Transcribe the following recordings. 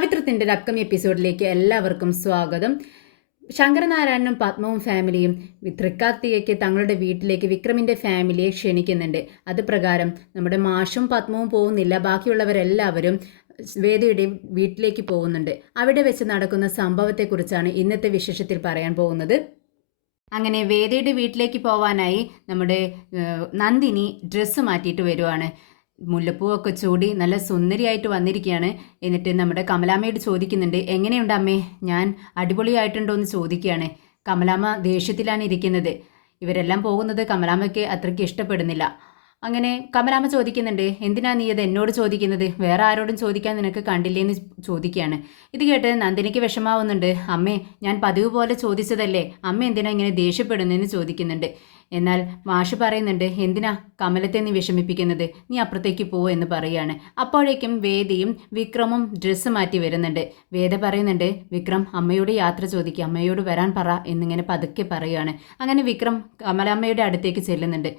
പവിത്രത്തിൻ്റെ ഒരു അപ്കമിങ് എപ്പിസോഡിലേക്ക് എല്ലാവർക്കും സ്വാഗതം. ശങ്കരനാരായണനും പത്മവും ഫാമിലിയും തൃക്കാർത്തികയ്ക്ക് തങ്ങളുടെ വീട്ടിലേക്ക് വിക്രമിൻ്റെ ഫാമിലിയെ ക്ഷണിക്കുന്നുണ്ട്. അത് പ്രകാരം നമ്മുടെ മാഷും പത്മവും പോകുന്നില്ല, ബാക്കിയുള്ളവരെല്ലാവരും വേദയുടെ വീട്ടിലേക്ക് പോകുന്നുണ്ട്. അവിടെ വെച്ച് നടക്കുന്ന സംഭവത്തെക്കുറിച്ചാണ് ഇന്നത്തെ വിശേഷത്തിൽ പറയാൻ പോകുന്നത്. അങ്ങനെ വേദയുടെ വീട്ടിലേക്ക് പോവാനായി നമ്മുടെ നന്ദിനി ഡ്രസ്സ് മാറ്റിയിട്ട് വരുവാണ്. മുല്ലപ്പൂവൊക്കെ ചൂടി നല്ല സുന്ദരിയായിട്ട് വന്നിരിക്കുകയാണ്. എന്നിട്ട് നമ്മുടെ കമലാമ്മയോട് ചോദിക്കുന്നുണ്ട്, എങ്ങനെയുണ്ട് അമ്മേ, ഞാൻ അടിപൊളിയായിട്ടുണ്ടോ എന്ന് ചോദിക്കുകയാണ്. കമലാമ്മ ദേഷ്യത്തിലാണ് ഇരിക്കുന്നത്. ഇവരെല്ലാം പോകുന്നത് കമലാമ്മയ്ക്ക് അത്രയ്ക്ക് ഇഷ്ടപ്പെടുന്നില്ല. അങ്ങനെ കമലാമ്മ ചോദിക്കുന്നുണ്ട്, എന്തിനാ നീ അത് എന്നോട് ചോദിക്കുന്നത്, വേറെ ആരോടും ചോദിക്കാൻ നിനക്ക് കണ്ടില്ലേന്ന് ചോദിക്കുകയാണ്. ഇത് കേട്ട് നന്ദിനിക്ക് വിഷമാവുന്നുണ്ട്. അമ്മേ, ഞാൻ പതിവ് പോലെ ചോദിച്ചതല്ലേ, അമ്മ എന്തിനാ ഇങ്ങനെ ദേഷ്യപ്പെടുന്നതെന്ന് ചോദിക്കുന്നുണ്ട്. എന്നാൽ മാഷ് പറയുന്നുണ്ട്, എന്തിനാ കമലത്തെ നീ വിഷമിപ്പിക്കുന്നത്, നീ അപ്പുറത്തേക്ക് പോ എന്ന് പറയുകയാണ്. അപ്പോഴേക്കും വേദയും വിക്രമും ഡ്രസ്സ് മാറ്റി വരുന്നുണ്ട്. വേദ പറയുന്നുണ്ട്, വിക്രം അമ്മയോട് യാത്ര ചോദിക്കുക, അമ്മയോട് വരാൻ പറ എന്നിങ്ങനെ പതുക്കെ പറയുകയാണ്. അങ്ങനെ വിക്രം കമലാമ്മയുടെ അടുത്തേക്ക് ചെല്ലുന്നുണ്ട്.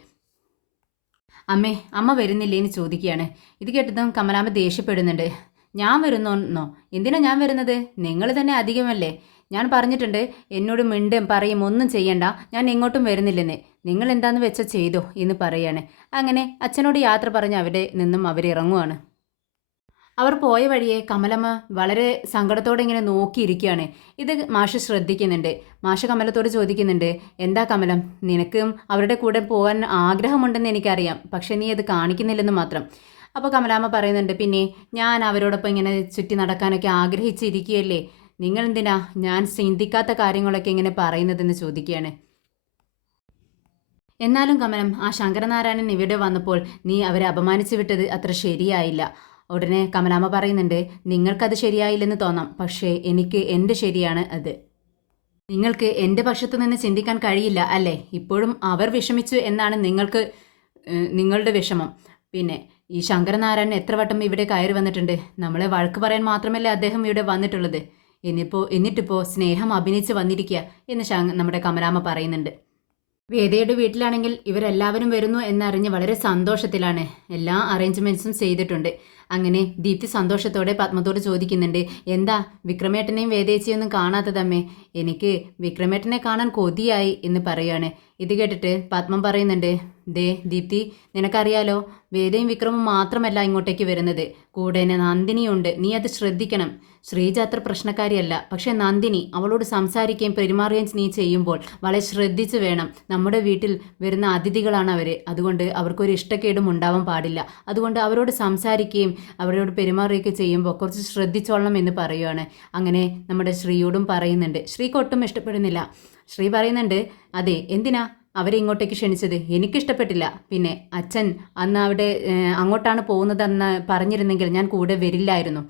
അമ്മേ, അമ്മ വരുന്നില്ലേന്ന് ചോദിക്കുകയാണ്. ഇത് കേട്ടതും കമലാമ്മ ദേഷ്യപ്പെടുന്നുണ്ട്. ഞാൻ വരുന്നോന്നോ, എന്തിനാ ഞാൻ വരുന്നത്, നിങ്ങൾ തന്നെ അധികമല്ലേ, ഞാൻ പറഞ്ഞിട്ടുണ്ട് എന്നോട് മിണ്ടും പറയും ഒന്നും ചെയ്യണ്ട, ഞാൻ എങ്ങോട്ടും വരുന്നില്ലെന്ന്, നിങ്ങൾ എന്താന്ന് വെച്ചാൽ ചെയ്തോ എന്ന് പറയാണ്. അങ്ങനെ അച്ഛനോട് യാത്ര പറഞ്ഞ് അവിടെ നിന്നും അവരിറങ്ങുവാണ്. അവർ പോയ വഴിയെ കമലമ്മ വളരെ സങ്കടത്തോടെ ഇങ്ങനെ നോക്കിയിരിക്കുകയാണ്. ഇത് മാഷ് ശ്രദ്ധിക്കുന്നുണ്ട്. മാഷ് കമലത്തോട് ചോദിക്കുന്നുണ്ട്, എന്താ കമലം, നിനക്കും അവരുടെ കൂടെ പോകാൻ ആഗ്രഹമുണ്ടെന്ന് എനിക്കറിയാം, പക്ഷേ നീ അത് കാണിക്കുന്നില്ലെന്ന് മാത്രം. അപ്പോൾ കമലാമ്മ പറയുന്നുണ്ട്, പിന്നെ ഞാൻ അവരോടൊപ്പം ഇങ്ങനെ ചുറ്റി നടക്കാനൊക്കെ ആഗ്രഹിച്ചിരിക്കുകയല്ലേ, നിങ്ങൾ എന്തിനാ ഞാൻ ചിന്തിക്കാത്ത കാര്യങ്ങളൊക്കെ ഇങ്ങനെ പറയുന്നതെന്ന് ചോദിക്കുകയാണ്. എന്നാലും കമലം, ആ ശങ്കരനാരായണൻ ഇവിടെ വന്നപ്പോൾ നീ അവരെ അപമാനിച്ചു വിട്ടത് അത്ര ശരിയായില്ല. ഉടനെ കമലാമ്മ പറയുന്നുണ്ട്, നിങ്ങൾക്കത് ശരിയായില്ലെന്ന് തോന്നാം, പക്ഷേ എനിക്ക് എൻ്റെ ശരിയാണ് അത്. നിങ്ങൾക്ക് എൻ്റെ പക്ഷത്തു നിന്ന് ചിന്തിക്കാൻ കഴിയില്ല അല്ലേ, ഇപ്പോഴും അവർ വിഷമിച്ചു എന്നാണ് നിങ്ങളുടെ വിഷമം. പിന്നെ ഈ ശങ്കരനാരായണൻ എത്ര വട്ടം ഇവിടെ കയറി വന്നിട്ടുണ്ട്, നമ്മളെ വഴക്ക് പറയാൻ മാത്രമല്ലേ അദ്ദേഹം ഇവിടെ വന്നിട്ടുള്ളത്, എന്നിട്ടിപ്പോൾ സ്നേഹം അഭിനയിച്ച് വന്നിരിക്കുക എന്ന് നമ്മുടെ കമലാമ്മ പറയുന്നുണ്ട്. വേദയുടെ വീട്ടിലാണെങ്കിൽ ഇവരെല്ലാവരും വരുന്നു എന്നറിഞ്ഞ് വളരെ സന്തോഷത്തിലാണ്. എല്ലാ അറേഞ്ച്മെൻറ്റ്സും ചെയ്തിട്ടുണ്ട്. അങ്ങനെ ദീപ്തി സന്തോഷത്തോടെ പത്മത്തോട് ചോദിക്കുന്നുണ്ട്, എന്താ വിക്രമേട്ടനെയും വേദേച്ചിയൊന്നും കാണാത്തതമ്മേ, എനിക്ക് വിക്രമേട്ടനെ കാണാൻ കൊതിയായി എന്ന് പറയുകയാണ്. ഇത് കേട്ടിട്ട് പത്മം പറയുന്നുണ്ട്, ദേ ദീപ്തി, നിനക്കറിയാലോ വേദയും വിക്രമും മാത്രമല്ല ഇങ്ങോട്ടേക്ക് വരുന്നത്, കൂടെ നന്ദിനിയുണ്ട്, നീ അത് ശ്രദ്ധിക്കണം. ശ്രീജ അത്ര പ്രശ്നക്കാരിയല്ല, പക്ഷേ നന്ദിനി, അവളോട് സംസാരിക്കുകയും പെരുമാറുകയും നീ ചെയ്യുമ്പോൾ വളരെ ശ്രദ്ധിച്ച് വേണം. നമ്മുടെ വീട്ടിൽ വരുന്ന അതിഥികളാണ് അവർ, അതുകൊണ്ട് അവർക്കൊരു ഇഷ്ടക്കേടും ഉണ്ടാവാൻ പാടില്ല. അതുകൊണ്ട് അവരോട് സംസാരിക്കുകയും അവരോട് പെരുമാറുകയൊക്കെ ചെയ്യുമ്പോൾ കുറച്ച് ശ്രദ്ധിച്ചോളണം എന്ന് പറയുകയാണ്. അങ്ങനെ നമ്മുടെ ശ്രീയോടും പറയുന്നുണ്ട്. ശ്രീക്ക് ഒട്ടും ഇഷ്ടപ്പെടുന്നില്ല. ശ്രീ പറയുന്നുണ്ട്, അതെ, എന്തിനാ അവരെ ഇങ്ങോട്ടേക്ക് ക്ഷണിച്ചത്, എനിക്കിഷ്ടപ്പെട്ടില്ല. പിന്നെ അച്ഛൻ അന്ന് അവിടെ അങ്ങോട്ടാണ് പോകുന്നതെന്ന് പറഞ്ഞിരുന്നെങ്കിൽ ഞാൻ കൂടെ വരില്ലായിരുന്നു.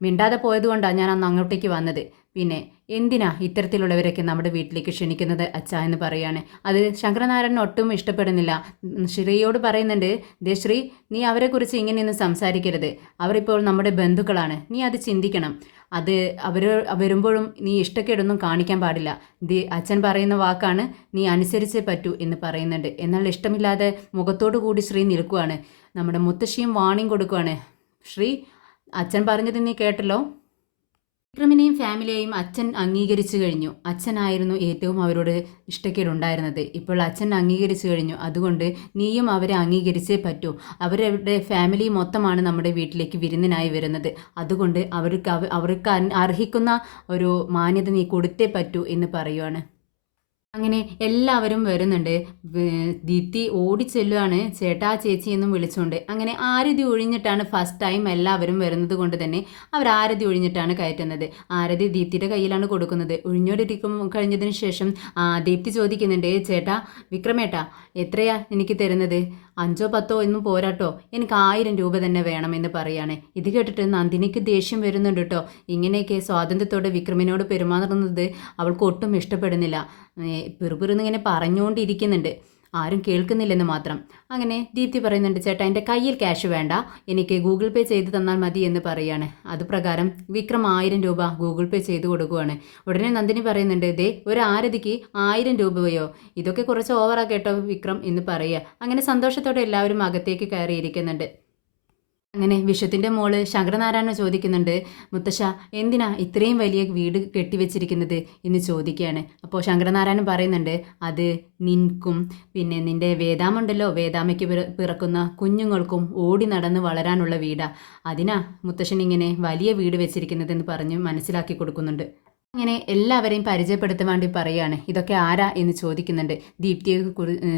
മിണ്ടാതെ പോയതുകൊണ്ടാണ് ഞാൻ അന്ന് അങ്ങോട്ടേക്ക് വന്നത്. പിന്നെ എന്തിനാ ഇത്തരത്തിലുള്ളവരൊക്കെ നമ്മുടെ വീട്ടിലേക്ക് ക്ഷണിക്കുന്നത് അച്ഛാ എന്ന് പറയാണ്. അത് ശങ്കരനാരായണൻ ഒട്ടും ഇഷ്ടപ്പെടുന്നില്ല. ശ്രീയോട് പറയുന്നുണ്ട്, ദേ ശ്രീ, നീ അവരെക്കുറിച്ച് ഇങ്ങനെയൊന്നും സംസാരിക്കരുത്, അവരിപ്പോൾ നമ്മുടെ ബന്ധുക്കളാണ്, നീ അത് ചിന്തിക്കണം. അത് അവർ വരുമ്പോഴും നീ ഇഷ്ടക്കേടൊന്നും കാണിക്കാൻ പാടില്ല. അച്ഛൻ പറയുന്ന വാക്കാണ്, നീ അനുസരിച്ചേ പറ്റൂ എന്ന് പറയുന്നുണ്ട്. എന്നാൽ ഇഷ്ടമില്ലാതെ മുഖത്തോടു കൂടി ശ്രീ നിൽക്കുവാണ്. നമ്മുടെ മുത്തശ്ശിയും വാണിയും കൊടുക്കുവാണ്. ശ്രീ, അച്ഛൻ പറഞ്ഞത് നീ കേട്ടല്ലോ. വിക്രമിനെയും ഫാമിലിയെയും അച്ഛൻ അംഗീകരിച്ചു കഴിഞ്ഞു. അച്ഛനായിരുന്നു ഏറ്റവും അവരോട് ഇഷ്ടക്കേടുണ്ടായിരുന്നത്. ഇപ്പോൾ അച്ഛൻ അംഗീകരിച്ചു കഴിഞ്ഞു. അതുകൊണ്ട് നീയും അവരെ അംഗീകരിച്ചേ പറ്റൂ. അവരുടെ ഫാമിലി മൊത്തമാണ് നമ്മുടെ വീട്ടിലേക്ക് വിരുന്നിനായി വരുന്നത്. അതുകൊണ്ട് അവർക്ക് അർഹിക്കുന്ന ഒരു മാന്യത നീ കൊടുത്തേ പറ്റൂ എന്ന് പറയുവാണ്. അങ്ങനെ എല്ലാവരും വരുന്നുണ്ട്. ദീപ്തി ഓടിച്ചെല്ലുവാണ്, ചേട്ടാ ചേച്ചി എന്നും വിളിച്ചുകൊണ്ട്. അങ്ങനെ ആരതി ഒഴിഞ്ഞിട്ടാണ് ഫസ്റ്റ് ടൈം എല്ലാവരും വരുന്നത് കൊണ്ട് തന്നെ അവർ ആരതി ഒഴിഞ്ഞിട്ടാണ് കയറ്റുന്നത്. ആരതി ദീപ്തിയുടെ കയ്യിലാണ് കൊടുക്കുന്നത്. കഴിഞ്ഞതിന് ശേഷം ദീപ്തി ചോദിക്കുന്നുണ്ട്, ചേട്ടാ വിക്രമേട്ടാ, എത്രയാ എനിക്ക് തരുന്നത്, 5 10 ഒന്നും പോരാട്ടോ, എനിക്ക് 1000 രൂപ തന്നെ വേണമെന്ന് പറയാണ്. ഇത് കേട്ടിട്ട് നന്ദിനിക്ക് ദേഷ്യം വരുന്നുണ്ട് കേട്ടോ. ഇങ്ങനെയൊക്കെ സ്വാതന്ത്ര്യത്തോടെ വിക്രമിനോട് പെരുമാറുന്നത് അവൾക്ക് ഒട്ടും ഇഷ്ടപ്പെടുന്നില്ല. പിറുപിറുന്നിങ്ങനെ പറഞ്ഞുകൊണ്ടിരിക്കുന്നുണ്ട്, ആരും കേൾക്കുന്നില്ലെന്ന് മാത്രം. അങ്ങനെ ദീപ്തി പറയുന്നുണ്ട്, ചേട്ടാ എൻ്റെ കയ്യിൽ ക്യാഷ് വേണ്ട, എനിക്ക് ഗൂഗിൾ പേ ചെയ്ത് തന്നാൽ മതി എന്ന് പറയാണ്. അതുപ്രകാരം വിക്രം 1000 രൂപ ഗൂഗിൾ പേ ചെയ്ത് കൊടുക്കുവാണ്. ഉടനെ നന്ദിനി പറയുന്നുണ്ട്, ദേ ഒരു ആരതിക്ക് 1000 രൂപയോ, ഇതൊക്കെ കുറച്ച് ഓവറാ കേട്ടോ വിക്രം എന്ന് പറയുക. അങ്ങനെ സന്തോഷത്തോടെ എല്ലാവരും അകത്തേക്ക് കയറിയിരിക്കുന്നുണ്ട്. അങ്ങനെ വിശ്വത്തിൻ്റെ മോള് ശങ്കരനാരായണ ചോദിക്കുന്നുണ്ട്, മുത്തശ്ശ എന്തിനാ ഇത്രയും വലിയ വീട് കെട്ടിവെച്ചിരിക്കുന്നത് എന്ന് ചോദിക്കുകയാണ്. അപ്പോൾ ശങ്കരനാരായണൻ പറയുന്നുണ്ട്, അത് നിനക്കും പിന്നെ നിൻ്റെ വേദാമുണ്ടല്ലോ, വേദാമയ്ക്ക് പിറക്കുന്ന കുഞ്ഞുങ്ങൾക്കും ഓടി നടന്ന് വളരാനുള്ള വീടാ. അതിനാ മുത്തശ്ശൻ ഇങ്ങനെ വലിയ വീട് വെച്ചിരിക്കുന്നതെന്ന് പറഞ്ഞ് മനസ്സിലാക്കി കൊടുക്കുന്നുണ്ട്. അങ്ങനെ എല്ലാവരെയും പരിചയപ്പെടുത്താൻ വേണ്ടി പറയുകയാണ്. ഇതൊക്കെ ആരാ എന്ന് ചോദിക്കുന്നുണ്ട്.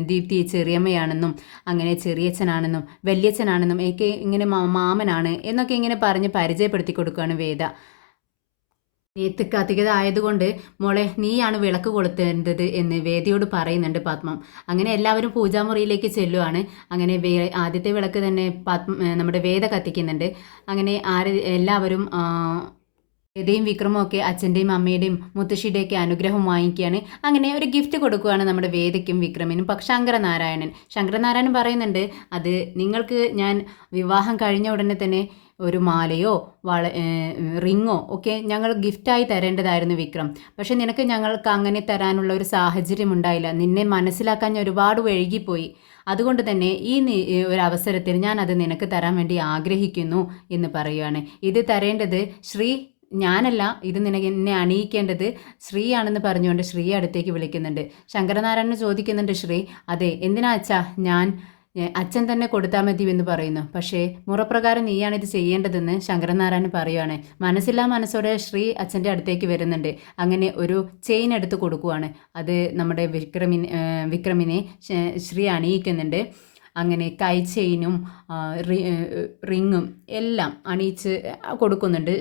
ദീപ്തി ചെറിയമ്മയാണെന്നും അങ്ങനെ ചെറിയച്ഛനാണെന്നും വല്യച്ഛനാണെന്നും ഒക്കെ ഇങ്ങനെ മാമനാണ് എന്നൊക്കെ ഇങ്ങനെ പറഞ്ഞ് പരിചയപ്പെടുത്തി കൊടുക്കുകയാണ് വേദ. നേത്തുക്കാത്തികത ആയതുകൊണ്ട് മോളെ നീയാണ് വിളക്ക് കൊളുത്തേണ്ടത് എന്ന് വേദിയോട് പറയുന്നുണ്ട് പത്മം. അങ്ങനെ എല്ലാവരും പൂജാമുറിയിലേക്ക് ചെല്ലുവാണ്. അങ്ങനെ ആദ്യത്തെ വിളക്ക് തന്നെ നമ്മുടെ വേദ കത്തിക്കുന്നുണ്ട്. അങ്ങനെ എല്ലാവരും വേദയും വിക്രമും ഒക്കെ അച്ഛൻ്റെയും അമ്മയുടെയും മുത്തശ്ശിയുടെയൊക്കെ അനുഗ്രഹം വാങ്ങിക്കുകയാണ്. അങ്ങനെ ഒരു ഗിഫ്റ്റ് കൊടുക്കുകയാണ് നമ്മുടെ വേദയ്ക്കും വിക്രമിനും. ശങ്കരനാരായണൻ പറയുന്നുണ്ട്, അത് നിങ്ങൾക്ക് ഞാൻ വിവാഹം കഴിഞ്ഞ ഉടനെ തന്നെ ഒരു മാലയോ റിങ്ങോ ഒക്കെ ഞങ്ങൾ ഗിഫ്റ്റായി തരേണ്ടതായിരുന്നു വിക്രം. പക്ഷെ നിനക്ക് ഞങ്ങൾക്ക് അങ്ങനെ തരാനുള്ള ഒരു സാഹചര്യം ഉണ്ടായില്ല. നിന്നെ മനസ്സിലാക്കാൻ ഞാൻ ഒരുപാട് വൈകിപ്പോയി. അതുകൊണ്ട് തന്നെ ഒരു അവസരത്തിൽ ഞാൻ അത് നിനക്ക് തരാൻ വേണ്ടി ആഗ്രഹിക്കുന്നു എന്ന് പറയുകയാണ്. ഇത് തരേണ്ടത് ഞാനല്ല, ഇത് എന്നെ അണിയിക്കേണ്ടത് ശ്രീയാണെന്ന് പറഞ്ഞുകൊണ്ട് ശ്രീയെ അടുത്തേക്ക് വിളിക്കുന്നുണ്ട്. ശങ്കരനാരായണൻ ചോദിക്കുന്നുണ്ട്, അതെ എന്തിനാ അച്ഛാ അച്ഛൻ തന്നെ കൊടുത്താൽ മതി എന്ന് പറയുന്നു. പക്ഷേ മുറപ്രകാരം നീയാണിത് ചെയ്യേണ്ടതെന്ന് ശങ്കരനാരായണൻ പറയുവാണ്. മനസ്സില്ലാ മനസ്സോടെ അച്ഛൻ്റെ അടുത്തേക്ക് വരുന്നുണ്ട്. അങ്ങനെ ഒരു ചെയിൻ എടുത്ത് കൊടുക്കുവാണ്. അത് നമ്മുടെ വിക്രമിനെ അണിയിക്കുന്നുണ്ട്. അങ്ങനെ കൈ ചെയിനും റിങ്ങും എല്ലാം അണിയിച്ച് കൊടുക്കുന്നുണ്ട്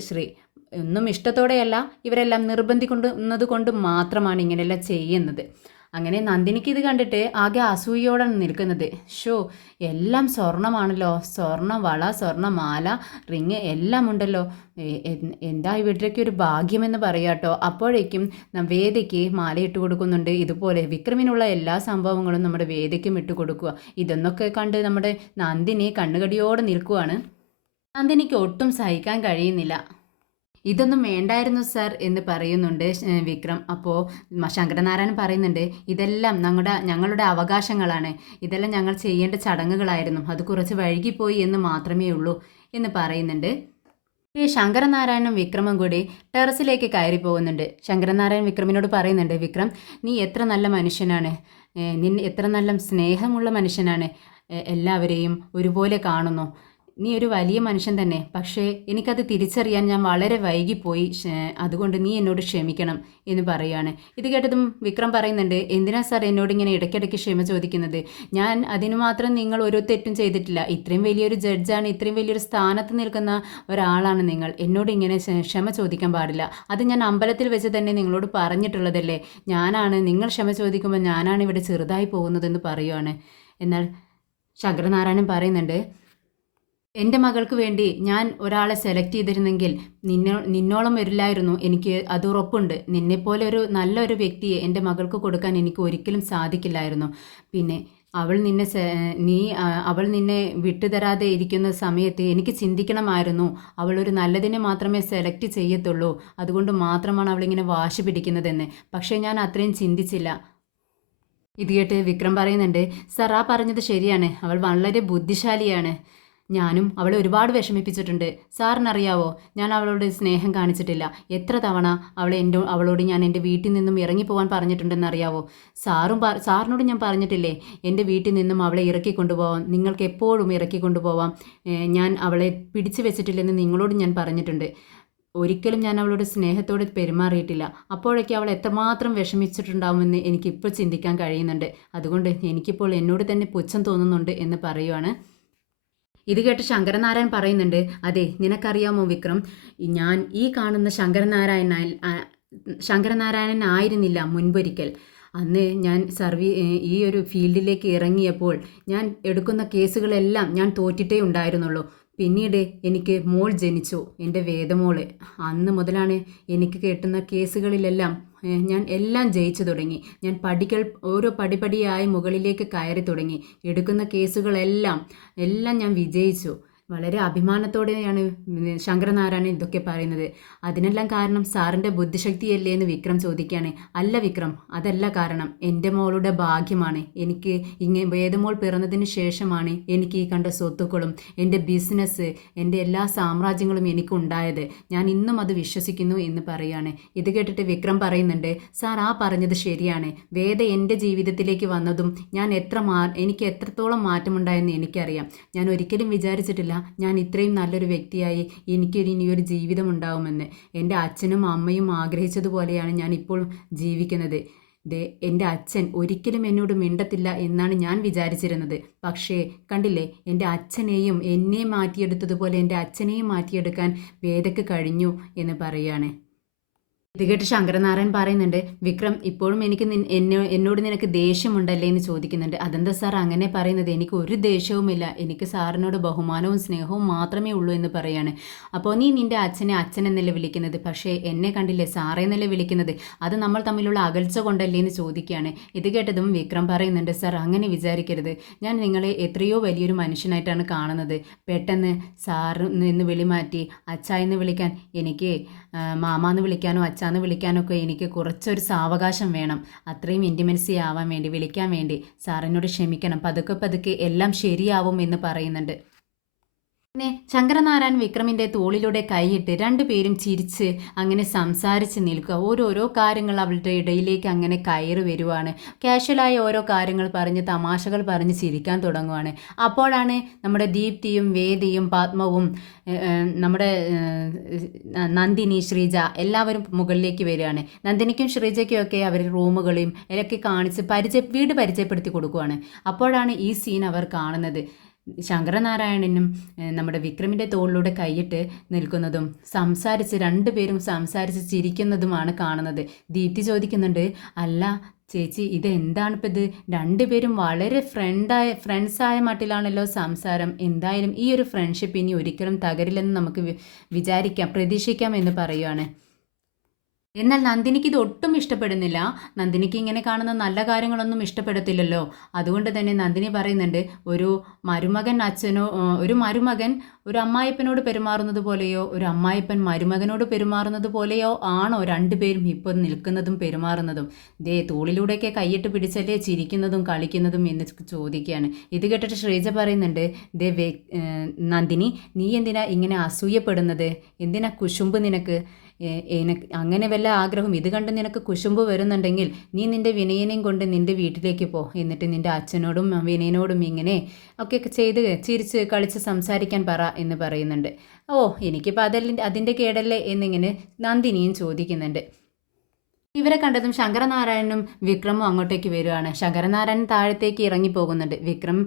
ഒന്നും ഇഷ്ടത്തോടെയല്ല, ഇവരെല്ലാം നിർബന്ധിക്കുന്നത് കൊണ്ട് മാത്രമാണ് ഇങ്ങനെയെല്ലാം ചെയ്യുന്നത്. അങ്ങനെ നന്ദിനിക്ക് ഇത് കണ്ടിട്ട് ആകെ അസൂയോടാണ് നിൽക്കുന്നത്. എല്ലാം സ്വർണ്ണമാണല്ലോ, സ്വർണ്ണ വള, സ്വർണ്ണമാല, റിങ് എല്ലാം ഉണ്ടല്ലോ, എന്താ ഇവരുടെയൊക്കെ ഒരു ഭാഗ്യമെന്ന് പറയാട്ടോ. അപ്പോഴേക്കും വേദയ്ക്ക് മാല ഇട്ട് കൊടുക്കുന്നുണ്ട്. ഇതുപോലെ വിക്രമിനുള്ള എല്ലാ സംഭവങ്ങളും നമ്മുടെ വേദയ്ക്കും ഇട്ട് കൊടുക്കുക. ഇതൊന്നൊക്കെ കണ്ട് നമ്മുടെ നന്ദിനി കണ്ണുകടിയോടെ നിൽക്കുവാണ്. നന്ദിനിക്ക് ഒട്ടും സഹിക്കാൻ കഴിയുന്നില്ല. ഇതൊന്നും വേണ്ടായിരുന്നു സർ എന്ന് പറയുന്നുണ്ട് വിക്രം. അപ്പോൾ ശങ്കരനാരായണൻ പറയുന്നുണ്ട്, ഇതെല്ലാം ഞങ്ങളുടെ അവകാശങ്ങളാണ്, ഇതെല്ലാം ഞങ്ങൾ ചെയ്യേണ്ട ചടങ്ങുകളായിരുന്നു, അത് കുറച്ച് വൈകിപ്പോയി എന്ന് മാത്രമേ ഉള്ളൂ എന്ന് പറയുന്നുണ്ട്. ഈ ശങ്കരനാരായണനും വിക്രമും കൂടി ടെറസിലേക്ക് കയറി പോകുന്നുണ്ട്. ശങ്കരനാരായണൻ വിക്രമിനോട് പറയുന്നുണ്ട്, വിക്രം നീ എത്ര നല്ല മനുഷ്യനാണ്, എത്ര നല്ല സ്നേഹമുള്ള മനുഷ്യനാണ്, എല്ലാവരെയും ഒരുപോലെ കാണുന്നു, നീ ഒരു വലിയ മനുഷ്യൻ തന്നെ. പക്ഷേ എനിക്കത് തിരിച്ചറിയാൻ ഞാൻ വളരെ വൈകിപ്പോയി, അതുകൊണ്ട് നീ എന്നോട് ക്ഷമിക്കണം എന്ന് പറയുകയാണ്. ഇത് കേട്ടതും വിക്രം പറയുന്നുണ്ട്, എന്തിനാ സാർ എന്നോട് ഇങ്ങനെ ഇടയ്ക്കിടയ്ക്ക് ക്ഷമ ചോദിക്കുന്നത്? ഞാൻ അതിനു മാത്രം നിങ്ങൾ ഒരു തെറ്റും ചെയ്തിട്ടില്ല. ഇത്രയും വലിയൊരു ജഡ്ജാണ്, ഇത്രയും വലിയൊരു സ്ഥാനത്ത് നിൽക്കുന്ന ഒരാളാണ് നിങ്ങൾ. എന്നോട് ഇങ്ങനെ ക്ഷമ ചോദിക്കാൻ പാടില്ല. അത് ഞാൻ അമ്പലത്തിൽ വെച്ച് തന്നെ നിങ്ങളോട് പറഞ്ഞിട്ടുള്ളതല്ലേ. നിങ്ങൾ ക്ഷമ ചോദിക്കുമ്പോൾ ഞാനാണ് ഇവിടെ ചെറുതായി പോകുന്നതെന്ന് പറയുകയാണ്. എന്നാൽ ശങ്കരനാരായണൻ പറയുന്നുണ്ട്, എൻ്റെ മകൾക്ക് വേണ്ടി ഞാൻ ഒരാളെ സെലക്ട് ചെയ്തിരുന്നെങ്കിൽ നിന്നോളം വരില്ലായിരുന്നു. എനിക്ക് അത് ഉറപ്പുണ്ട്. നിന്നെപ്പോലെ ഒരു നല്ലൊരു വ്യക്തിയെ എൻ്റെ മകൾക്ക് കൊടുക്കാൻ എനിക്ക് ഒരിക്കലും സാധിക്കില്ലായിരുന്നു. പിന്നെ അവൾ നിന്നെ വിട്ടുതരാതെ ഇരിക്കുന്ന സമയത്ത് എനിക്ക് ചിന്തിക്കണമായിരുന്നു, അവൾ ഒരു നല്ലതിനെ മാത്രമേ സെലക്ട് ചെയ്യത്തുള്ളൂ, അതുകൊണ്ട് മാത്രമാണ് അവളിങ്ങനെ വാശി പിടിക്കുന്നതെന്ന്. പക്ഷേ ഞാൻ അത്രയും ചിന്തിച്ചില്ല. ഇത് കേട്ട് വിക്രം പറയുന്നുണ്ട്, സർ ആ പറഞ്ഞത് ശരിയാണ്, അവൾ വളരെ ബുദ്ധിശാലിയാണ്. ഞാനും അവളെ ഒരുപാട് വിഷമിപ്പിച്ചിട്ടുണ്ട്. സാറിനറിയാവോ, ഞാൻ അവളോട് സ്നേഹം കാണിച്ചിട്ടില്ല. എത്ര തവണ അവളോട് ഞാൻ എൻ്റെ വീട്ടിൽ നിന്നും ഇറങ്ങിപ്പോവാൻ പറഞ്ഞിട്ടുണ്ടെന്നറിയാവോ? സാറിനോട് ഞാൻ പറഞ്ഞിട്ടില്ലേ, എൻ്റെ വീട്ടിൽ നിന്നും അവളെ ഇറക്കിക്കൊണ്ടുപോവാം, നിങ്ങൾക്ക് എപ്പോഴും ഇറക്കിക്കൊണ്ടുപോവാം, ഞാൻ അവളെ പിടിച്ചു വെച്ചിട്ടില്ലെന്ന് നിങ്ങളോട് ഞാൻ പറഞ്ഞിട്ടുണ്ട്. ഒരിക്കലും ഞാൻ അവളോട് സ്നേഹത്തോടെ പെരുമാറിയിട്ടില്ല. അപ്പോഴൊക്കെ അവൾ എത്രമാത്രം വിഷമിച്ചിട്ടുണ്ടാവുമെന്ന് എനിക്കിപ്പോൾ ചിന്തിക്കാൻ കഴിയുന്നുണ്ട്. അതുകൊണ്ട് എനിക്കിപ്പോൾ എന്നോട് തന്നെ പുച്ഛം തോന്നുന്നുണ്ട് എന്ന് പറയുവാണ്. ഇത് കേട്ട് ശങ്കരനാരായണൻ പറയുന്നുണ്ട്, അതെ നിനക്കറിയാമോ വിക്രം, ഞാൻ ഈ കാണുന്ന ശങ്കരനാരായണൻ ആയിരുന്നില്ല മുൻപൊരിക്കൽ. അന്ന് ഞാൻ ഈ ഒരു ഫീൽഡിലേക്ക് ഇറങ്ങിയപ്പോൾ ഞാൻ എടുക്കുന്ന കേസുകളെല്ലാം ഞാൻ തോറ്റിട്ടേ ഉണ്ടായിരുന്നുള്ളൂ. പിന്നീട് എനിക്ക് മോൾ ജനിച്ചു, എൻ്റെ വേദമോള്. അന്ന് മുതലാണ് എനിക്ക് കേട്ടുന്ന കേസുകളിലെല്ലാം ഞാൻ എല്ലാം ജയിച്ചു തുടങ്ങി. ഞാൻ ഓരോ പടിപടിയായി മുകളിലേക്ക് കയറി തുടങ്ങി. എടുക്കുന്ന കേസുകളെല്ലാം ഞാൻ വിജയിച്ചു. വളരെ അഭിമാനത്തോടെയാണ് ശങ്കരനാരായണൻ ഇതൊക്കെ പറയുന്നത്. അതിനെല്ലാം കാരണം സാറിൻ്റെ ബുദ്ധിശക്തിയല്ലേ എന്ന് വിക്രം ചോദിക്കുകയാണ്. അല്ല വിക്രം, അതല്ല കാരണം. എൻ്റെ മോളുടെ ഭാഗ്യമാണ്. എനിക്ക് വേദമോൾ പിറന്നതിന് ശേഷമാണ് എനിക്ക് ഈ കണ്ട സ്വത്തുക്കളും എൻ്റെ ബിസിനസ്, എൻ്റെ എല്ലാ സാമ്രാജ്യങ്ങളും എനിക്കുണ്ടായത്. ഞാൻ ഇന്നും അത് വിശ്വസിക്കുന്നു എന്ന് പറയാണ്. ഇത് കേട്ടിട്ട് വിക്രം പറയുന്നുണ്ട്, സാർ ആ പറഞ്ഞത് ശരിയാണ്. വേദ എൻ്റെ ജീവിതത്തിലേക്ക് വന്നതും എനിക്ക് എത്രത്തോളം മാറ്റമുണ്ടായെന്ന് എനിക്കറിയാം. ഞാൻ ഒരിക്കലും വിചാരിച്ചിട്ടില്ല ഞാൻ ഇത്രയും നല്ലൊരു വ്യക്തിയായി ഇനിയൊരു ജീവിതം ഉണ്ടാവുമെന്ന്. എൻ്റെ അച്ഛനും അമ്മയും ആഗ്രഹിച്ചതുപോലെയാണ് ഞാൻ ഇപ്പോൾ ജീവിക്കുന്നത്. എൻ്റെ അച്ഛൻ ഒരിക്കലും എന്നോട് മിണ്ടത്തില്ല എന്നാണ് ഞാൻ വിചാരിച്ചിരുന്നത്. പക്ഷേ കണ്ടില്ലേ, എൻ്റെ അച്ഛനെയും എന്നെ മാറ്റിയെടുത്തതുപോലെ എൻ്റെ അച്ഛനെയും മാറ്റിയെടുക്കാൻ വേദയ്ക്ക് കഴിഞ്ഞു എന്ന് പറയുകയാണ്. ഇത് കേട്ട് ശങ്കരനാരായൺ പറയുന്നുണ്ട്, വിക്രം ഇപ്പോഴും എനിക്ക് എന്നോട് നിനക്ക് ദേഷ്യമുണ്ടല്ലേ എന്ന് ചോദിക്കുന്നുണ്ട്. അതെന്താ സാർ അങ്ങനെ പറയുന്നത്? എനിക്ക് ഒരു ദേഷ്യവുമില്ല. എനിക്ക് സാറിനോട് ബഹുമാനവും സ്നേഹവും മാത്രമേ ഉള്ളൂ എന്ന് പറയാണ്. അപ്പോൾ നീ നിൻ്റെ അച്ഛനെ അച്ഛൻ എന്നല്ലേ വിളിക്കുന്നത്, പക്ഷേ എന്നെ കണ്ടില്ലേ സാറേ എന്നല്ലേ വിളിക്കുന്നത്? അത് നമ്മൾ തമ്മിലുള്ള അകൽച്ച കൊണ്ടല്ലേ എന്ന് ചോദിക്കുകയാണ്. ഇത് കേട്ടതും വിക്രം പറയുന്നുണ്ട്, സാർ അങ്ങനെ വിചാരിക്കരുത്. ഞാൻ നിങ്ങളെ എത്രയോ വലിയൊരു മനുഷ്യനായിട്ടാണ് കാണുന്നത്. പെട്ടെന്ന് സാറ് എന്ന് വിളിമാറ്റി അച്ഛ എന്ന് വിളിക്കാൻ എനിക്ക് മാമാന്ന് വിളിക്കാനോ അച്ഛാന്ന് വിളിക്കാനോ ഒക്കെ എനിക്ക് കുറച്ചൊരു സാവകാശം വേണം. അത്രയും ഇൻറ്റിമൻസി ആവാൻ വേണ്ടി വിളിക്കാൻ വേണ്ടി സാറിനോട് ക്ഷമിക്കണം. പതുക്കെ പതുക്കെ എല്ലാം ശരിയാവും എന്ന് പറയുന്നുണ്ട്. പിന്നെ ശങ്കരനാരായൺ വിക്രമിൻ്റെ തോളിലൂടെ കൈയിട്ട് രണ്ടുപേരും ചിരിച്ച് അങ്ങനെ സംസാരിച്ച് നിൽക്കുക. ഓരോരോ കാര്യങ്ങൾ അവളുടെ ഇടയിലേക്ക് അങ്ങനെ കയറി വരുവാണ്. കാഷ്വലായ ഓരോ കാര്യങ്ങൾ പറഞ്ഞ് തമാശകൾ പറഞ്ഞ് ചിരിക്കാൻ തുടങ്ങുവാണ്. അപ്പോഴാണ് നമ്മുടെ ദീപ്തിയും വേദിയും പത്മവും നമ്മുടെ നന്ദിനി ശ്രീജ എല്ലാവരും മുകളിലേക്ക് വരികയാണ്. നന്ദിനിക്കും ശ്രീജയ്ക്കും ഒക്കെ അവർ റൂമുകളെയും ഇതൊക്കെ കാണിച്ച് വീട് പരിചയപ്പെടുത്തി കൊടുക്കുവാണ്. അപ്പോഴാണ് ഈ സീൻ അവർ കാണുന്നത്. ശങ്കരനാരായണനും നമ്മുടെ വിക്രമിൻ്റെ തോളിലൂടെ കൈയിട്ട് നിൽക്കുന്നതും രണ്ടുപേരും സംസാരിച്ച് ചിരിക്കുന്നതുമാണ് കാണുന്നത്. ദീപ്തി ചോദിക്കുന്നുണ്ട്, അല്ല ചേച്ചി ഇതെന്താണിപ്പോൾ ഇത്? രണ്ടുപേരും വളരെ ഫ്രണ്ട്സായ മട്ടിലാണല്ലോ സംസാരം. എന്തായാലും ഈ ഒരു ഫ്രണ്ട്ഷിപ്പ് ഇനി ഒരിക്കലും തകരില്ലെന്ന് നമുക്ക് പ്രതീക്ഷിക്കാം എന്ന് പറയുകയാണ്. എന്നാൽ നന്ദിനിക്ക് ഇത് ഒട്ടും ഇഷ്ടപ്പെടുന്നില്ല. നന്ദിനിക്ക് ഇങ്ങനെ കാണുന്ന നല്ല കാര്യങ്ങളൊന്നും ഇഷ്ടപ്പെടത്തില്ലല്ലോ. അതുകൊണ്ട് തന്നെ നന്ദിനി പറയുന്നുണ്ട്, ഒരു മരുമകൻ ഒരു അമ്മായിപ്പനോട് പെരുമാറുന്നത് പോലെയോ ഒരു അമ്മായിപ്പൻ മരുമകനോട് പെരുമാറുന്നത് പോലെയോ ആണോ രണ്ടുപേരും ഇപ്പോൾ നിൽക്കുന്നതും പെരുമാറുന്നതും? തോളിലൂടെയൊക്കെ കൈയിട്ട് പിടിച്ചല്ലേ ചിരിക്കുന്നതും കളിക്കുന്നതും എന്ന് ചോദിക്കുകയാണ്. ഇത് കേട്ടിട്ട് ശ്രീജ പറയുന്നുണ്ട്, നന്ദിനി നീ എന്തിനാ ഇങ്ങനെ അസൂയപ്പെടുന്നത്? എന്തിനാ കുശുമ്പ് നിനക്ക്? അങ്ങനെ വല്ല ആഗ്രഹം ഇത് കണ്ട് നിനക്ക് കുശുമ്പ് വരുന്നുണ്ടെങ്കിൽ നീ നിൻ്റെ വിനയനെയും കൊണ്ട് നിൻ്റെ വീട്ടിലേക്ക് പോ. എന്നിട്ട് നിൻ്റെ അച്ഛനോടും വിനയനോടും ഇങ്ങനെ ഒക്കെ ചെയ്ത് ചിരിച്ച് കളിച്ച് സംസാരിക്കാൻ പറ എന്ന് പറയുന്നുണ്ട്. എനിക്കിപ്പോൾ അതിൻ്റെ കേടല്ലേ എന്നിങ്ങനെ നന്ദിനിയും ചോദിക്കുന്നുണ്ട്. ഇവരെ കണ്ടതും ശങ്കരനാരായണനും വിക്രമും അങ്ങോട്ടേക്ക് വരികയാണ്. ശങ്കരനാരായണൻ താഴത്തേക്ക് ഇറങ്ങി പോകുന്നുണ്ട്. വിക്രം,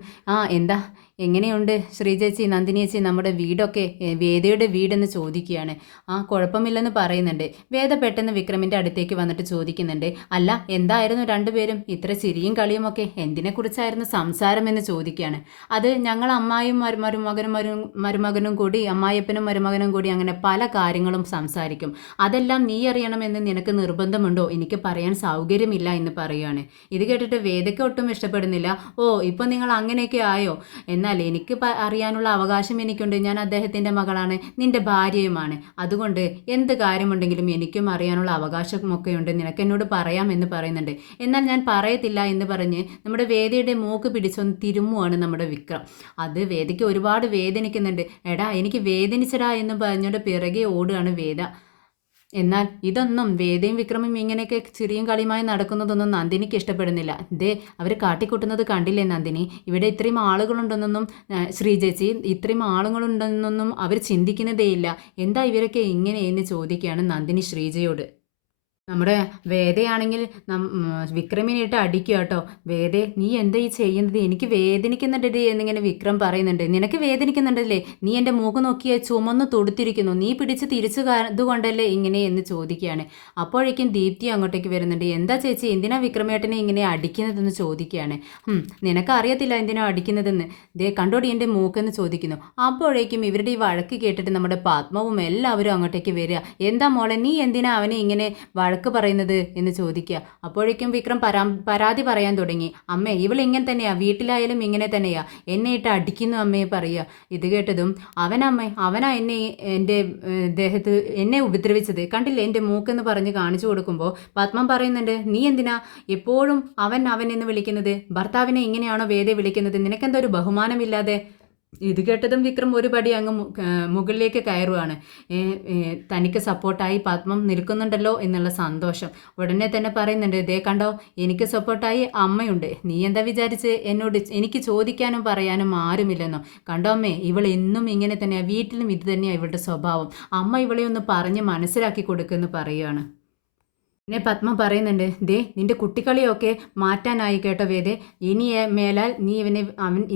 എന്താ എങ്ങനെയുണ്ട് ശ്രീചേച്ചി, നന്ദിനി ചേച്ചി, നമ്മുടെ വീടൊക്കെ, വേദയുടെ വീടെന്ന് ചോദിക്കുകയാണ്. കുഴപ്പമില്ലെന്ന് പറയുന്നുണ്ട്. വേദ പെട്ടെന്ന് വിക്രമിൻ്റെ അടുത്തേക്ക് വന്നിട്ട് ചോദിക്കുന്നുണ്ട്, അല്ല എന്തായിരുന്നു രണ്ടുപേരും ഇത്ര ചിരിയും കളിയുമൊക്കെ? എന്തിനെക്കുറിച്ചായിരുന്നു സംസാരം എന്ന് ചോദിക്കുകയാണ്. അത് ഞങ്ങൾ അമ്മായും മരുമകനും കൂടി, അമ്മായിയപ്പനും മരുമകനും കൂടി അങ്ങനെ പല കാര്യങ്ങളും സംസാരിക്കും. അതെല്ലാം നീ അറിയണമെന്ന് നിനക്ക് നിർബന്ധമുണ്ടോ? എനിക്ക് പറയാൻ സൗകര്യമില്ല എന്ന് പറയുകയാണ്. ഇത് കേട്ടിട്ട് വേദയ്ക്ക് ഒട്ടും ഇഷ്ടപ്പെടുന്നില്ല. ഇപ്പം നിങ്ങൾ അങ്ങനെയൊക്കെ ആയോ? എന്നാൽ എനിക്ക് അറിയാനുള്ള അവകാശം എനിക്കുണ്ട്. ഞാൻ അദ്ദേഹത്തിൻ്റെ മകളാണ്, നിൻ്റെ ഭാര്യയുമാണ്. അതുകൊണ്ട് എന്ത് കാര്യമുണ്ടെങ്കിലും എനിക്കും അറിയാനുള്ള അവകാശമൊക്കെയുണ്ട്. നിനക്ക് എന്നോട് പറയാം എന്ന് പറയുന്നുണ്ട്. എന്നാൽ ഞാൻ പറയത്തില്ല എന്ന് പറഞ്ഞ് നമ്മുടെ വേദയുടെ മൂക്ക് പിടിച്ചൊന്ന് തിരുമ്മുവാണ് നമ്മുടെ വിക്രം. അത് വേദയ്ക്ക് ഒരുപാട് വേദനിക്കുന്നുണ്ട്. എടാ എനിക്ക് വേദനിച്ചടാ എന്ന് പറഞ്ഞുകൊണ്ട് പിറകെ ഓടുകയാണ് വേദ. എന്നാൽ ഇതൊന്നും വേദയും വിക്രമും ഇങ്ങനെയൊക്കെ ചിരിയും കളിയുമായി നടക്കുന്നതൊന്നും നന്ദിനിക്ക് ഇഷ്ടപ്പെടുന്നില്ല. അവർ കാട്ടിക്കൂട്ടുന്നത് കണ്ടില്ലേ നന്ദിനി? ഇവിടെ ഇത്രയും ആളുകളുണ്ടെന്നൊന്നും ശ്രീചേച്ചി ഇത്രയും ആളുകളുണ്ടെന്നൊന്നും അവർ ചിന്തിക്കുന്നതേയില്ല. എന്താ ഇവരൊക്കെ ഇങ്ങനെ എന്ന് ചോദിക്കുകയാണ് നന്ദിനി ശ്രീജയോട്. നമ്മുടെ വേദയാണെങ്കിൽ വിക്രമിനിട്ട് അടിക്കുക കേട്ടോ. വേദേ നീ എന്താ ഈ ചെയ്യുന്നത്? എനിക്ക് വേദനിക്കുന്നുണ്ടേ എന്നിങ്ങനെ വിക്രം പറയുന്നുണ്ട്. നിനക്ക് വേദനിക്കുന്നുണ്ടല്ലേ? നീ എൻ്റെ മൂക്ക് നോക്കിയ ചുമന്ന് തൊടുത്തിരിക്കുന്നു. നീ പിടിച്ച് തിരിച്ചു ഇതുകൊണ്ടല്ലേ ഇങ്ങനെ എന്ന് ചോദിക്കുകയാണ്. അപ്പോഴേക്കും ദീപ്തി അങ്ങോട്ടേക്ക് വരുന്നുണ്ട്. എന്താ ചേച്ചി, എന്തിനാ വിക്രമേട്ടനെ ഇങ്ങനെ അടിക്കുന്നതെന്ന് ചോദിക്കുകയാണ്. നിനക്ക് അറിയത്തില്ല എന്തിനാ അടിക്കുന്നതെന്ന്. കണ്ടോടി എൻ്റെ മൂക്കെന്ന് ചോദിക്കുന്നു. അപ്പോഴേക്കും ഇവരുടെ ഈ വഴക്ക് കേട്ടിട്ട് നമ്മുടെ പത്മവും എല്ലാവരും അങ്ങോട്ടേക്ക് വരിക. എന്താ മോളെ, നീ എന്തിനാ അവനെ ഇങ്ങനെ വഴക്ക് വഴക്ക് പറയുന്നത് എന്ന് ചോദിക്കുക. അപ്പോഴേക്കും വിക്രം പരാതി പറയാൻ തുടങ്ങി. അമ്മേ, ഇവൾ ഇങ്ങനെ തന്നെയാ, വീട്ടിലായാലും ഇങ്ങനെ തന്നെയാ, എന്നെ ഇട്ട് അടിക്കുന്നു അമ്മയെ പറയുക. ഇത് കേട്ടതും അവനാ എന്നെ എൻ്റെ ദേഹത്ത് എന്നെ ഉപദ്രവിച്ചത് കണ്ടില്ലേ, എൻ്റെ മൂക്കെന്ന് പറഞ്ഞ് കാണിച്ചു കൊടുക്കുമ്പോൾ പത്മം പറയുന്നുണ്ട്, നീ എന്തിനാ എപ്പോഴും അവൻ എന്ന് വിളിക്കുന്നത്? ഭർത്താവിനെ ഇങ്ങനെയാണോ വേദ വിളിക്കുന്നത്? നിനക്കെന്താ ഒരു ബഹുമാനമില്ലാതെ? ഇത് കേട്ടതും വിക്രം ഒരു പടി അങ്ങ് മുകളിലേക്ക് കയറുകയാണ്. തനിക്ക് സപ്പോർട്ടായി പത്മം നിൽക്കുന്നുണ്ടല്ലോ എന്നുള്ള സന്തോഷം. ഉടനെ തന്നെ പറയുന്നുണ്ട്, ദേ കണ്ടോ, എനിക്ക് സപ്പോർട്ടായി അമ്മയുണ്ട്. നീ എന്താ വിചാരിച്ച് എന്നോട് എനിക്ക് ചോദിക്കാനും പറയാനും ആരുമില്ലെന്നോ? കണ്ടോ അമ്മേ, ഇവൾ എന്നും ഇങ്ങനെ തന്നെയാണ്, വീട്ടിലും ഇത് തന്നെയാണ് ഇവളുടെ സ്വഭാവം. അമ്മ ഇവളെ ഒന്ന് പറഞ്ഞ് മനസ്സിലാക്കി കൊടുക്കുമെന്ന് പറയുകയാണ്. പിന്നെ പത്മ പറയുന്നുണ്ട്, ദേ നിന്റെ കുട്ടിക്കളിയൊക്കെ മാറ്റാനായി കേട്ടോ വേദേ. ഇനി മേലാൽ നീ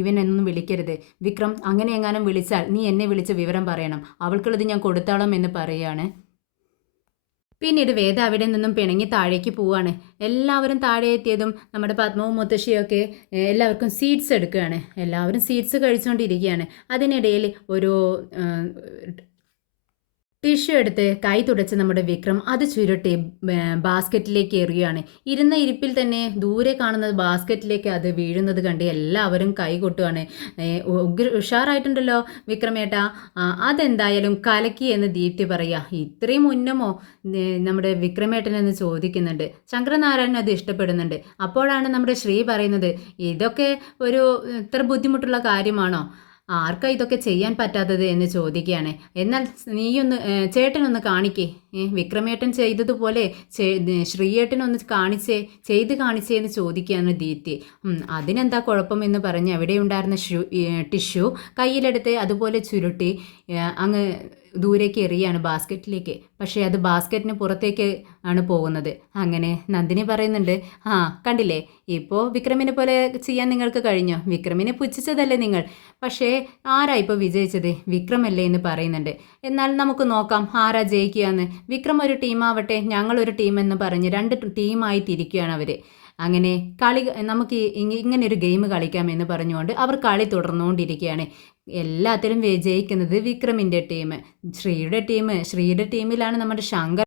ഇവനൊന്നും വിളിക്കരുത്. വിക്രം അങ്ങനെ എങ്ങാനും വിളിച്ചാൽ നീ എന്നെ വിളിച്ച് വിവരം പറയണം. അവൾക്കുള്ളത് ഞാൻ കൊടുത്തോളാം എന്ന് പറയുകയാണ്. പിന്നീട് വേദ അവിടെ നിന്നും പിണങ്ങി താഴേക്ക് പോവാണ്. എല്ലാവരും താഴെ എത്തിയതും നമ്മുടെ പത്മവും മുത്തശ്ശിയൊക്കെ എല്ലാവർക്കും സീഡ്സ് എടുക്കുകയാണ്. എല്ലാവരും സീഡ്സ് കഴിച്ചുകൊണ്ടിരിക്കുകയാണ്. അതിനിടയിൽ ഒരു ടിഷ്യൂ എടുത്ത് കൈ തുടച്ച് നമ്മുടെ വിക്രം അത് ചുരുട്ടി ബാസ്ക്കറ്റിലേക്ക് എറിയുകയാണ്. ഇരുന്ന ഇരിപ്പിൽ തന്നെ ദൂരെ കാണുന്നത് ബാസ്ക്കറ്റിലേക്ക് അത് വീഴുന്നത് കണ്ട് എല്ലാവരും കൈ കൊട്ടുകയാണ്. ഉഷാറായിട്ടുണ്ടല്ലോ വിക്രമേട്ടാ, അതെന്തായാലും കലക്കി എന്ന് ദീപ്തി പറയുക. ഇത്രയും ഉന്നമോ നമ്മുടെ വിക്രമേട്ടനെന്ന് ചോദിക്കുന്നുണ്ട്. ശങ്കരനാരായണൻ അത് ഇഷ്ടപ്പെടുന്നുണ്ട്. അപ്പോഴാണ് നമ്മുടെ ശ്രീ പറയുന്നത്, ഇതൊക്കെ ഒരു ഇത്ര ബുദ്ധിമുട്ടുള്ള കാര്യമാണോ? ആർക്കാ ഇതൊക്കെ ചെയ്യാൻ പറ്റാത്തത് എന്ന് ചോദിക്കുകയാണ്. എന്നാൽ നീയൊന്ന് ചേട്ടനൊന്ന് കാണിക്കേ, വിക്രമേട്ടൻ ചെയ്തതുപോലെ ശ്രീയേട്ടനൊന്ന് ചെയ്ത് കാണിച്ചേ എന്ന് ചോദിക്കുകയാണ് ദീപ്തി. അതിനെന്താ കുഴപ്പമെന്ന് പറഞ്ഞ് അവിടെ ഉണ്ടായിരുന്ന ടിഷ്യൂ കയ്യിലെടുത്ത് അതുപോലെ ചുരുട്ടി അങ്ങ് ദൂരേക്ക് എറിയാണ് ബാസ്ക്കറ്റിലേക്ക്. പക്ഷേ അത് ബാസ്ക്കറ്റിന് പുറത്തേക്ക് ആണ് പോകുന്നത്. അങ്ങനെ നന്ദിനി പറയുന്നുണ്ട്, കണ്ടില്ലേ, ഇപ്പോൾ വിക്രമിനെ പോലെ ചെയ്യാൻ നിങ്ങൾക്ക് കഴിഞ്ഞോ? വിക്രമിനെ പുച്ഛിച്ചതല്ലേ നിങ്ങൾ? പക്ഷേ ആരാ ഇപ്പോൾ വിജയിച്ചത്? വിക്രമല്ലേ എന്ന് പറയുന്നുണ്ട്. എന്നാൽ നമുക്ക് നോക്കാം ആരാ ജയിക്കുകയെന്ന്. വിക്രം ഒരു ടീമാവട്ടെ, ഞങ്ങളൊരു ടീമെന്ന് പറഞ്ഞ് 2 ടീമായി തിരിക്കുകയാണ് അവർ. അങ്ങനെ നമുക്ക് ഇങ്ങനെ ഒരു ഗെയിം കളിക്കാമെന്ന് പറഞ്ഞുകൊണ്ട് അവർ കളി തുടർന്നുകൊണ്ടിരിക്കുകയാണ്. എല്ലാത്തിലും വിജയിക്കുന്നത് വിക്രമിൻ്റെ ടീം. ശ്രീയുടെ ടീമിലാണ് നമ്മുടെ ശങ്കർ